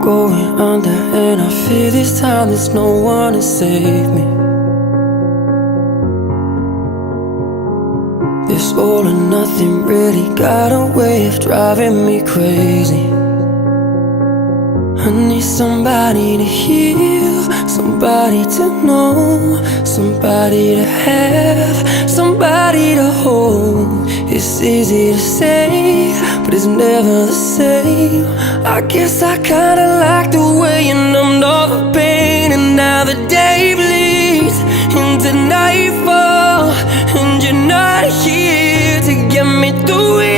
going under, and I fear this time there's no one to save me. This all or nothing really got a way of driving me crazy. I need somebody to heal, somebody to know, somebody to have, somebody to hold. It's easy to say, but it's never the same. I guess I kinda like the way you numbed all the pain, and now the day bleeds into nightfall, and you're not here to get me through it.